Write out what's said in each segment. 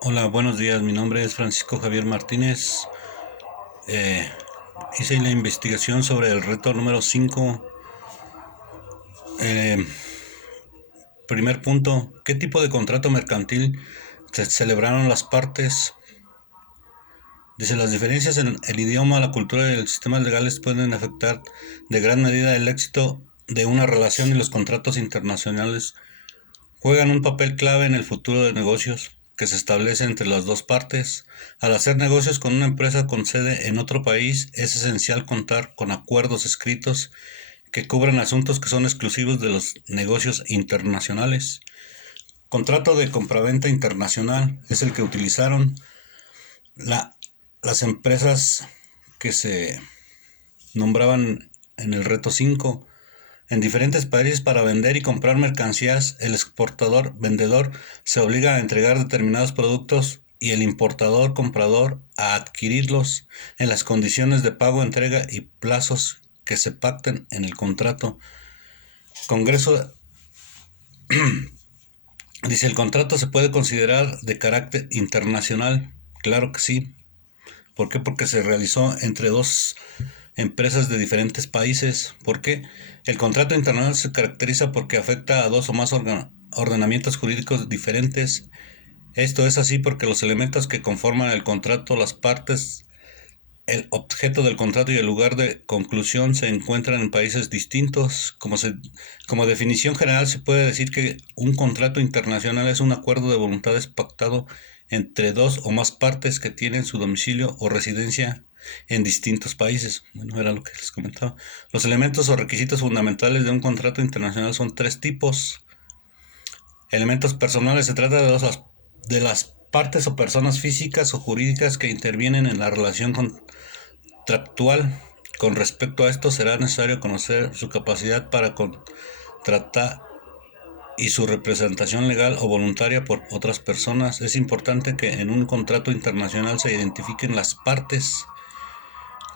Hola, buenos días. Mi nombre es Francisco Javier Martínez. Eh, Hice la investigación sobre el reto número 5. Eh, Primer punto, ¿qué tipo de contrato mercantil se celebraron las partes? Dice, las diferencias en el idioma, la cultura y los sistemas legales pueden afectar de gran medida el éxito de una relación, y los contratos internacionales juegan un papel clave en el futuro de negocios que se establece entre las dos partes. Al hacer negocios con una empresa con sede en otro país, es esencial contar con acuerdos escritos que cubran asuntos que son exclusivos de los negocios internacionales. Contrato de compraventa internacional es el que utilizaron la, las empresas que se nombraban en el reto 5 en diferentes países para vender y comprar mercancías. El exportador vendedor se obliga a entregar determinados productos y el importador comprador a adquirirlos en las condiciones de pago, entrega y plazos que se pacten en el contrato. Congreso dice, el contrato se puede considerar de carácter internacional. Claro que sí. ¿Por qué? Porque se realizó entre dos empresas de diferentes países. ¿Por qué? El contrato internacional se caracteriza porque afecta a dos o más ordenamientos jurídicos diferentes. Esto es así porque los elementos que conforman el contrato, las partes, el objeto del contrato y el lugar de conclusión se encuentran en países distintos. Como definición general se puede decir que un contrato internacional es un acuerdo de voluntades pactado entre dos o más partes que tienen su domicilio o residencia en distintos países. Bueno, era lo que les comentaba. Los elementos o requisitos fundamentales de un contrato internacional son tres tipos. Elementos personales: se trata de las partes o personas físicas o jurídicas que intervienen en la relación contractual. Con respecto a esto, será necesario conocer su capacidad para contratar y su representación legal o voluntaria por otras personas. Es importante que en un contrato internacional se identifiquen las partes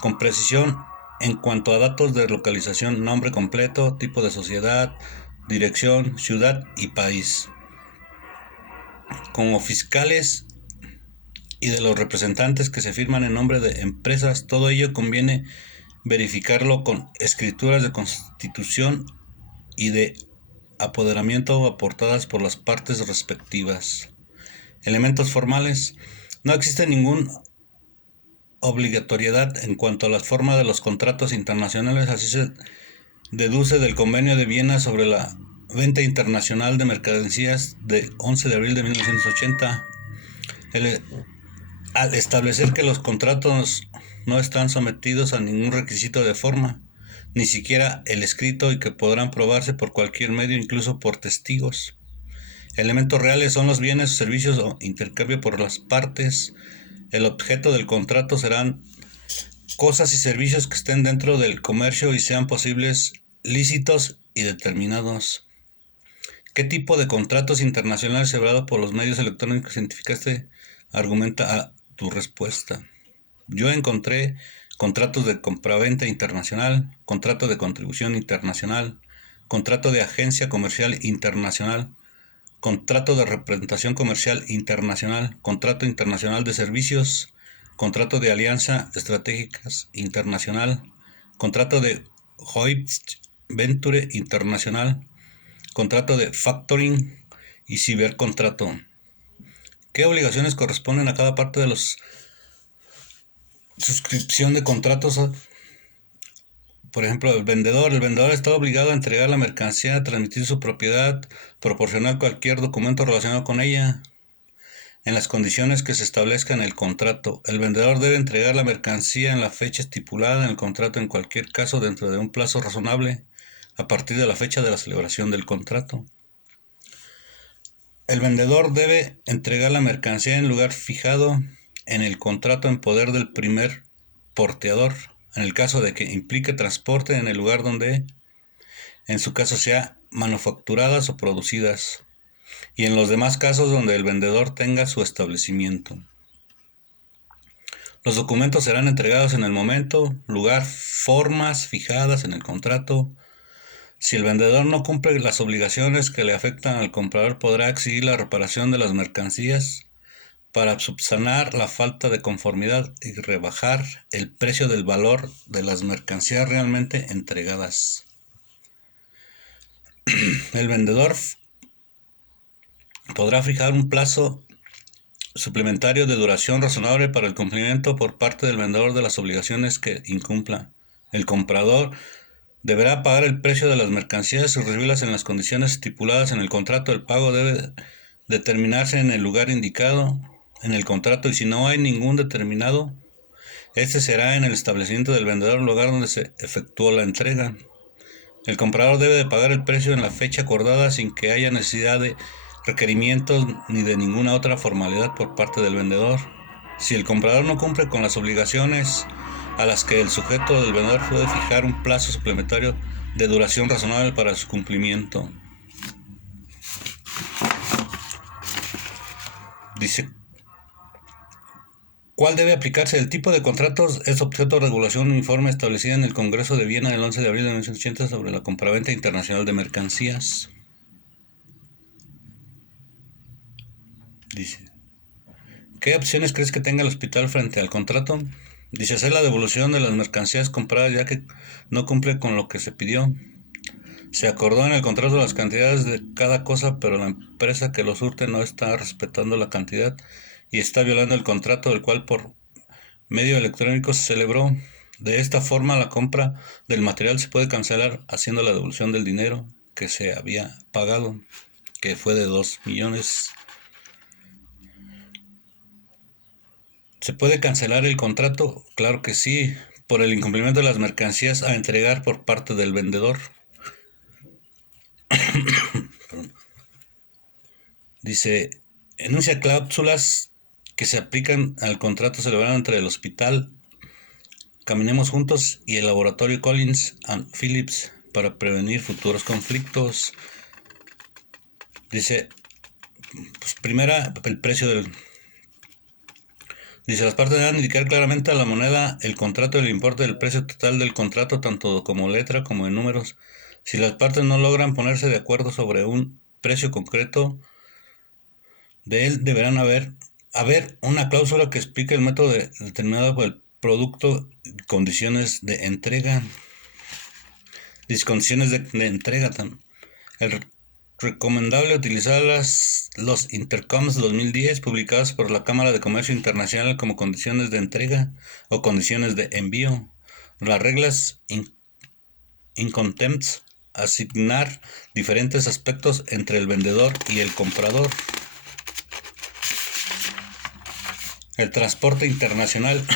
con precisión en cuanto a datos de localización: nombre completo, tipo de sociedad, dirección, ciudad y país. Como fiscales y de los representantes que se firman en nombre de empresas, todo ello conviene verificarlo con escrituras de constitución y de apoderamiento aportadas por las partes respectivas. Elementos formales: no existe ninguna obligatoriedad en cuanto a la forma de los contratos internacionales, así se deduce del Convenio de Viena sobre la venta internacional de mercancías del 11 de abril de 1980. El, al establecer que los contratos no están sometidos a ningún requisito de forma, ni siquiera el escrito, y que podrán probarse por cualquier medio, incluso por testigos. Elementos reales son los bienes o servicios o intercambio por las partes. El objeto del contrato serán cosas y servicios que estén dentro del comercio y sean posibles, lícitos y determinados. ¿Qué tipo de contratos internacionales celebrados por los medios electrónicos identificaste? Argumenta a tu respuesta. Yo encontré contratos de compraventa internacional, contrato de contribución internacional, contrato de agencia comercial internacional, contrato de representación comercial internacional, contrato internacional de servicios, contrato de alianza estratégicas internacional, contrato de joint venture internacional, contrato de factoring y cibercontrato. ¿Qué obligaciones corresponden a cada parte de la suscripción de contratos? Por ejemplo, el vendedor está obligado a entregar la mercancía, transmitir su propiedad, proporcionar cualquier documento relacionado con ella, en las condiciones que se establezcan en el contrato. El vendedor debe entregar la mercancía en la fecha estipulada en el contrato, en cualquier caso dentro de un plazo razonable a partir de la fecha de la celebración del contrato. El vendedor debe entregar la mercancía en lugar fijado en el contrato en poder del primer porteador, en el caso de que implique transporte en el lugar donde, en su caso, sea manufacturadas o producidas, y en los demás casos donde el vendedor tenga su establecimiento. Los documentos serán entregados en el momento, lugar, formas fijadas en el contrato. Si el vendedor no cumple las obligaciones que le afectan al comprador, podrá exigir la reparación de las mercancías para subsanar la falta de conformidad y rebajar el precio del valor de las mercancías realmente entregadas. El vendedor podrá fijar un plazo suplementario de duración razonable para el cumplimiento por parte del vendedor de las obligaciones que incumpla. El comprador deberá pagar el precio de las mercancías y recibirlas en las condiciones estipuladas en el contrato. El pago debe determinarse en el lugar indicado en el contrato, y si no hay ningún determinado, este será en el establecimiento del vendedor, lugar donde se efectuó la entrega. El comprador debe de pagar el precio en la fecha acordada sin que haya necesidad de requerimientos ni de ninguna otra formalidad por parte del vendedor. Si el comprador no cumple con las obligaciones a las que el sujeto del vendedor puede fijar un plazo suplementario de duración razonable para su cumplimiento. Dice, ¿cuál debe aplicarse? El tipo de contratos es objeto de regulación uniforme establecida en el Congreso de Viena el 11 de abril de 1980 sobre la compraventa internacional de mercancías. Dice, ¿qué opciones crees que tenga el hospital frente al contrato? Dice, hacer la devolución de las mercancías compradas ya que no cumple con lo que se pidió. Se acordó en el contrato las cantidades de cada cosa, pero la empresa que lo surte no está respetando la cantidad y está violando el contrato, del cual por medio electrónico se celebró. De esta forma, la compra del material se puede cancelar haciendo la devolución del dinero que se había pagado, que fue de 2 millones. ¿Se puede cancelar el contrato? Claro que sí, por el incumplimiento de las mercancías a entregar por parte del vendedor. Dice, enuncia cláusulas que se aplican al contrato celebrado entre el hospital Caminemos Juntos y el laboratorio Collins and Phillips para prevenir futuros conflictos. Dice, pues primera, el precio del... Dice, las partes deben indicar claramente a la moneda el contrato y el importe del precio total del contrato, tanto como letra como en números. Si las partes no logran ponerse de acuerdo sobre un precio concreto de él, deberán haber una cláusula que explique el método determinado por el producto y condiciones de entrega. Dice, condiciones de entrega también. El recomendable utilizar los Intercoms 2010 publicados por la Cámara de Comercio Internacional como condiciones de entrega o condiciones de envío. Las reglas incontempts asignar diferentes aspectos entre el vendedor y el comprador. El transporte internacional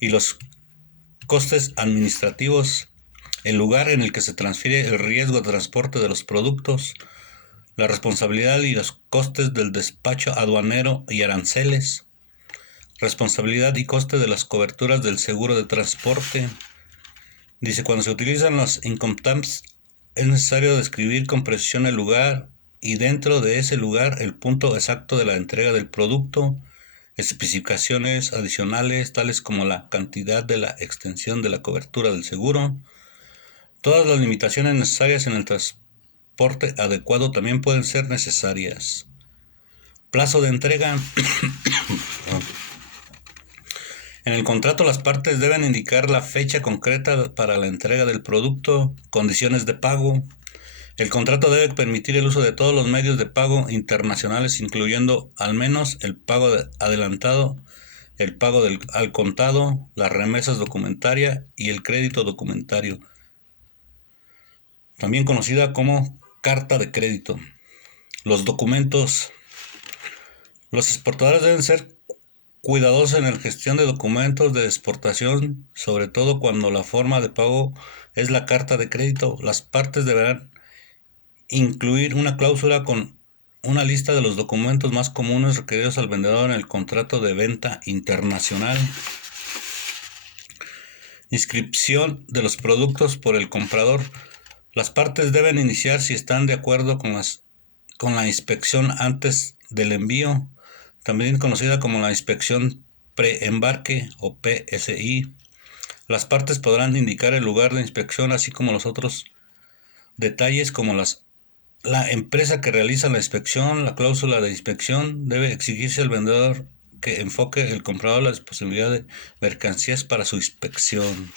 y los costes administrativos, el lugar en el que se transfiere el riesgo de transporte de los productos, la responsabilidad y los costes del despacho aduanero y aranceles, responsabilidad y coste de las coberturas del seguro de transporte. Dice, cuando se utilizan los income tax, es necesario describir con precisión el lugar y dentro de ese lugar el punto exacto de la entrega del producto, especificaciones adicionales tales como la cantidad de la extensión de la cobertura del seguro. Todas las limitaciones necesarias en el transporte adecuado también pueden ser necesarias. Plazo de entrega. En el contrato las partes deben indicar la fecha concreta para la entrega del producto, condiciones de pago. El contrato debe permitir el uso de todos los medios de pago internacionales, incluyendo al menos el pago adelantado, el pago al contado, las remesas documentarias y el crédito documentario, también conocida como carta de crédito. Los documentos. Los exportadores deben ser cuidadosos en la gestión de documentos de exportación, sobre todo cuando la forma de pago es la carta de crédito. Las partes deberán incluir una cláusula con una lista de los documentos más comunes requeridos al vendedor en el contrato de venta internacional. Inscripción de los productos por el comprador. Las partes deben iniciar, si están de acuerdo, con la inspección antes del envío, también conocida como la inspección preembarque o PSI. Las partes podrán indicar el lugar de inspección, así como los otros detalles como las la empresa que realiza la inspección, la cláusula de inspección, debe exigirse al vendedor que enfoque el comprador la disponibilidad de mercancías para su inspección.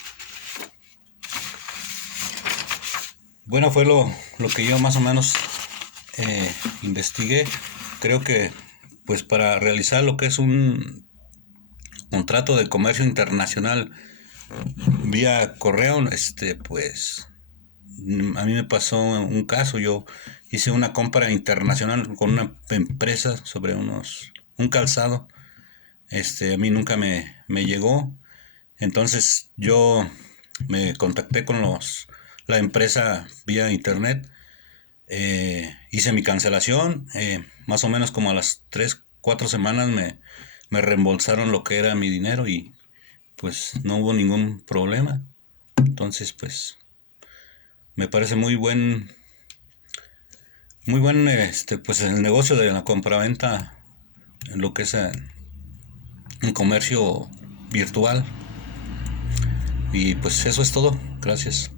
Bueno, fue lo que yo más o menos investigué. Creo que pues para realizar lo que es un contrato de comercio internacional vía correo, pues a mí me pasó un caso. Yo hice una compra internacional con una empresa sobre un calzado. A mí nunca me llegó. Entonces yo me contacté con la empresa vía internet. Hice mi cancelación. Más o menos como a las 3 4 semanas me reembolsaron lo que era mi dinero y pues no hubo ningún problema. Entonces pues me parece muy buen pues el negocio de la compraventa en lo que es un comercio virtual. Y pues eso es todo. Gracias.